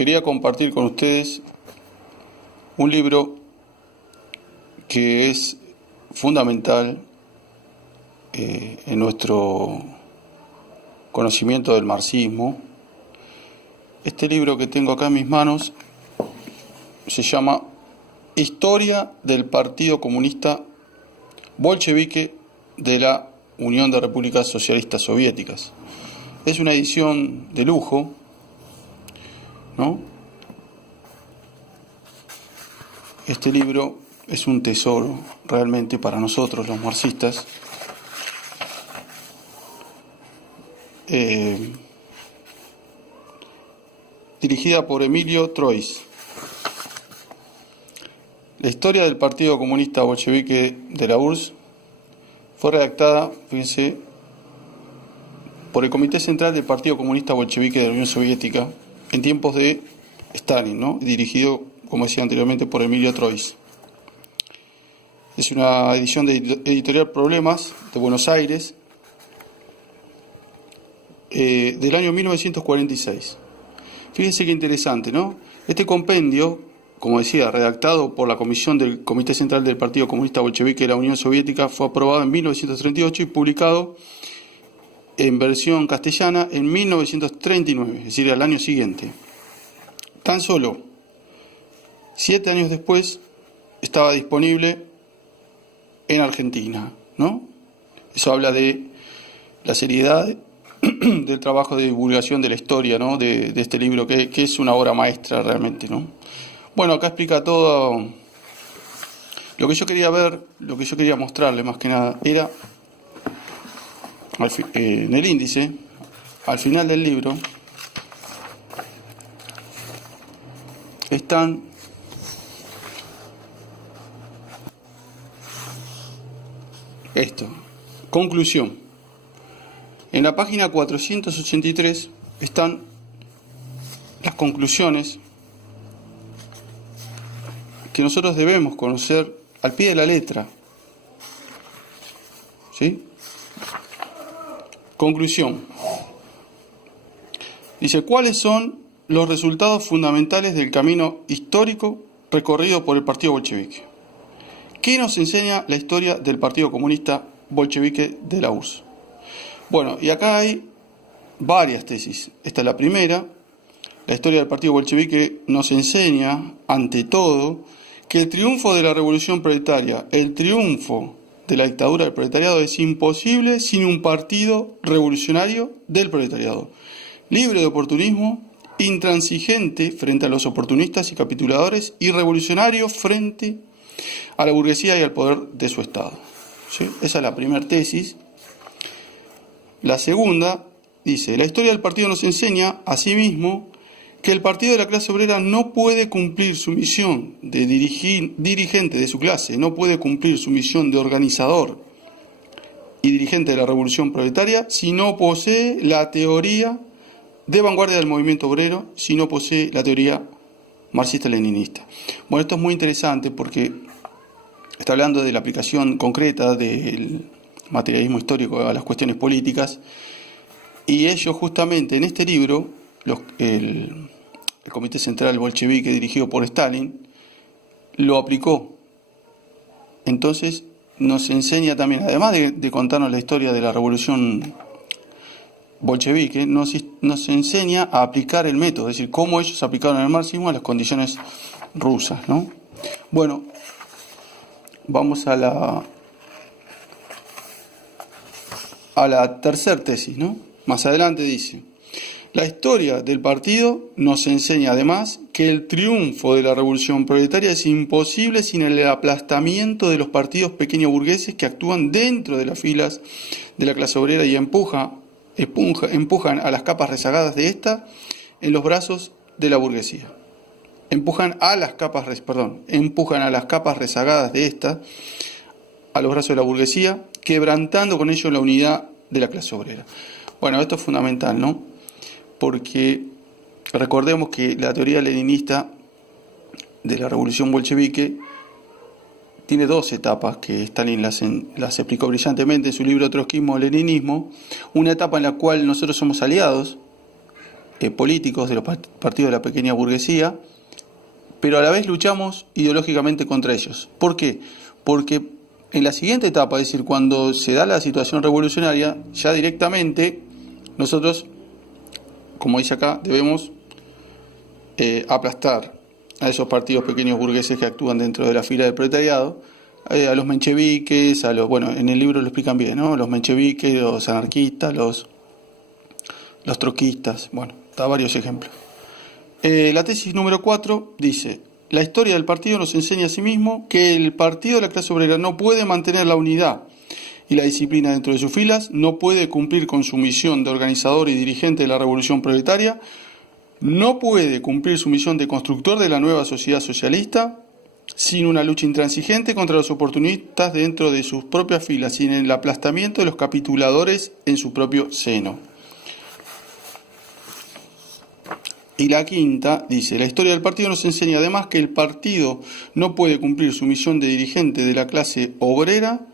quería compartir con ustedes un libro que es fundamental en nuestro conocimiento del marxismo. Este libro que tengo acá en mis manos se llama Historia del Partido Comunista Bolchevique de la Unión de Repúblicas Socialistas Soviéticas. Es una edición de lujo, ¿no? Este libro es un tesoro realmente para nosotros los marxistas. Dirigida por Emilio Trois. La historia del Partido Comunista Bolchevique de la URSS fue redactada, fíjense, por el Comité Central del Partido Comunista Bolchevique de la Unión Soviética en tiempos de Stalin, ¿no? Dirigido, como decía anteriormente, por Emilio Trois. Es una edición de Editorial Problemas de Buenos Aires del año 1946. Fíjense qué interesante, ¿no? Este compendio, como decía, redactado por la Comisión del Comité Central del Partido Comunista Bolchevique de la Unión Soviética, fue aprobado en 1938 y publicado en versión castellana en 1939, es decir, al año siguiente. Tan solo 7 años después estaba disponible en Argentina, ¿no? Eso habla de la seriedad del trabajo de divulgación de la historia, ¿no? de este libro, que es una obra maestra realmente, ¿no? Bueno, acá explica todo. Lo que yo quería ver, lo que yo quería mostrarle más que nada, era en el índice, al final del libro, están esto, conclusión. En la página 483 están las conclusiones que nosotros debemos conocer al pie de la letra. ¿Sí? Conclusión. Dice, ¿cuáles son los resultados fundamentales del camino histórico recorrido por el Partido Bolchevique? ¿Qué nos enseña la historia del Partido Comunista Bolchevique de la URSS? Bueno, y acá hay varias tesis. Esta es la primera. La historia del Partido Bolchevique nos enseña, ante todo, que el triunfo de la revolución proletaria, el triunfo de la dictadura del proletariado es imposible sin un partido revolucionario del proletariado, libre de oportunismo, intransigente frente a los oportunistas y capituladores y revolucionario frente a la burguesía y al poder de su Estado. ¿Sí? Esa es la primera tesis. La segunda dice, la historia del partido nos enseña, asimismo, que el partido de la clase obrera no puede cumplir su misión de dirigente de su clase, no puede cumplir su misión de organizador y dirigente de la revolución proletaria si no posee la teoría de vanguardia del movimiento obrero, si no posee la teoría marxista-leninista. Bueno, esto es muy interesante porque está hablando de la aplicación concreta del materialismo histórico a las cuestiones políticas, y ellos justamente en este libro, el Comité Central Bolchevique dirigido por Stalin, lo aplicó. Entonces nos enseña también, además de contarnos la historia de la revolución bolchevique, nos enseña a aplicar el método, es decir, cómo ellos aplicaron el marxismo a las condiciones rusas, ¿no? Bueno, vamos a la tercera tesis, ¿no? Más adelante dice, la historia del partido nos enseña además que el triunfo de la revolución proletaria es imposible sin el aplastamiento de los partidos pequeños burgueses que actúan dentro de las filas de la clase obrera y empujan a las capas rezagadas de esta en los brazos de la burguesía. Empujan a las capas rezagadas de esta a los brazos de la burguesía, quebrantando con ello la unidad de la clase obrera. Bueno, esto es fundamental, ¿no? Porque recordemos que la teoría leninista de la revolución bolchevique tiene dos etapas que Stalin las explicó brillantemente en su libro Trotskismo-Leninismo. Una etapa en la cual nosotros somos aliados políticos de los partidos de la pequeña burguesía, pero a la vez luchamos ideológicamente contra ellos. ¿Por qué? Porque en la siguiente etapa, es decir, cuando se da la situación revolucionaria, ya directamente nosotros, como dice acá, debemos aplastar a esos partidos pequeños burgueses que actúan dentro de la fila del proletariado, a los mencheviques, bueno, en el libro lo explican bien, ¿no? Los mencheviques, los anarquistas, los troquistas, bueno, da varios ejemplos. La tesis número 4 dice: la historia del partido nos enseña asimismo que el partido de la clase obrera no puede mantener la unidad y la disciplina dentro de sus filas, no puede cumplir con su misión de organizador y dirigente de la revolución proletaria, no puede cumplir su misión de constructor de la nueva sociedad socialista sin una lucha intransigente contra los oportunistas dentro de sus propias filas, sin el aplastamiento de los capituladores en su propio seno. Y la quinta dice: la historia del partido nos enseña además que el partido no puede cumplir su misión de dirigente de la clase obrera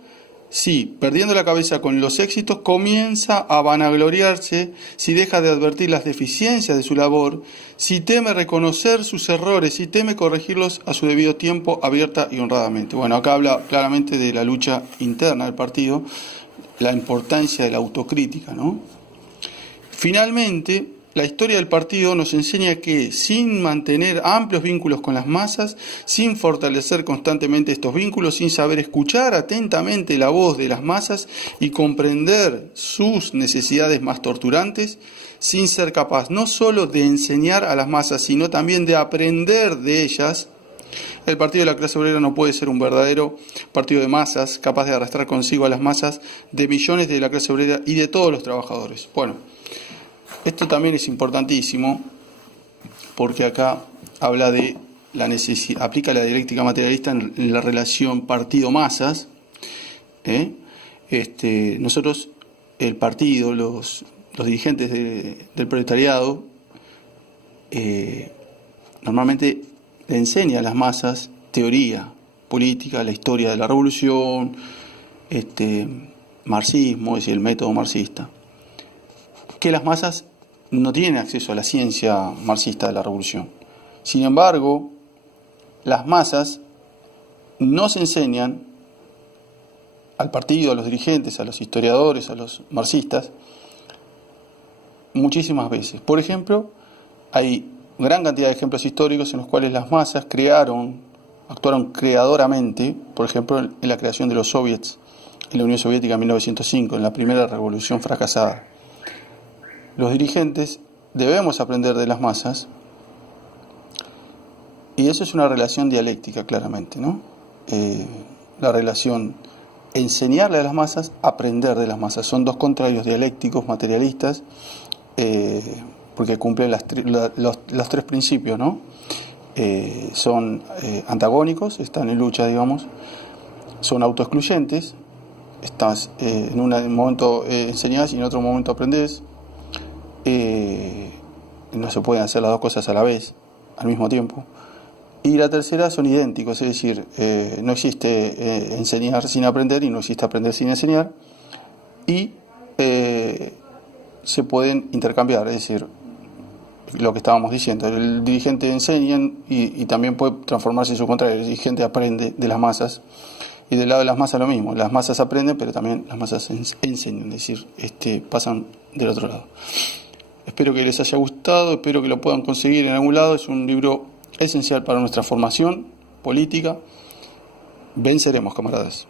si, perdiendo la cabeza con los éxitos, comienza a vanagloriarse, si deja de advertir las deficiencias de su labor, si teme reconocer sus errores, si teme corregirlos a su debido tiempo, abierta y honradamente. Bueno, acá habla claramente de la lucha interna del partido, la importancia de la autocrítica, ¿no? Finalmente, la historia del partido nos enseña que, sin mantener amplios vínculos con las masas, sin fortalecer constantemente estos vínculos, sin saber escuchar atentamente la voz de las masas y comprender sus necesidades más torturantes, sin ser capaz no solo de enseñar a las masas, sino también de aprender de ellas, el partido de la clase obrera no puede ser un verdadero partido de masas, capaz de arrastrar consigo a las masas de millones de la clase obrera y de todos los trabajadores. Bueno, esto también es importantísimo porque acá habla de la necesidad, aplica la dialéctica materialista en la relación partido-masas. Nosotros, el partido, los dirigentes del proletariado, normalmente le enseña a las masas teoría política, la historia de la revolución, marxismo, es decir, el método marxista, que las masas no tienen acceso a la ciencia marxista de la revolución. Sin embargo, las masas no se enseñan al partido, a los dirigentes, a los historiadores, a los marxistas, muchísimas veces. Por ejemplo, hay gran cantidad de ejemplos históricos en los cuales las masas actuaron creadoramente, por ejemplo, en la creación de los soviets en la Unión Soviética en 1905, en la primera revolución fracasada. Los dirigentes debemos aprender de las masas, y eso es una relación dialéctica, claramente, ¿no? La relación enseñarle a las masas, aprender de las masas. Son dos contrarios dialécticos, materialistas, porque cumplen los tres principios, ¿no? Son antagónicos, están en lucha, digamos, son autoexcluyentes, estás en un momento enseñás y en otro momento aprendés. No se pueden hacer las dos cosas a la vez, al mismo tiempo. Y la tercera son idénticos, es decir, no existe enseñar sin aprender y no existe aprender sin enseñar, y se pueden intercambiar, es decir, lo que estábamos diciendo, el dirigente enseña y también puede transformarse en su contrario, el dirigente aprende de las masas, y del lado de las masas lo mismo, las masas aprenden, pero también las masas enseñan, es decir, pasan del otro lado. Espero que les haya gustado, espero que lo puedan conseguir en algún lado. Es un libro esencial para nuestra formación política. Venceremos, camaradas.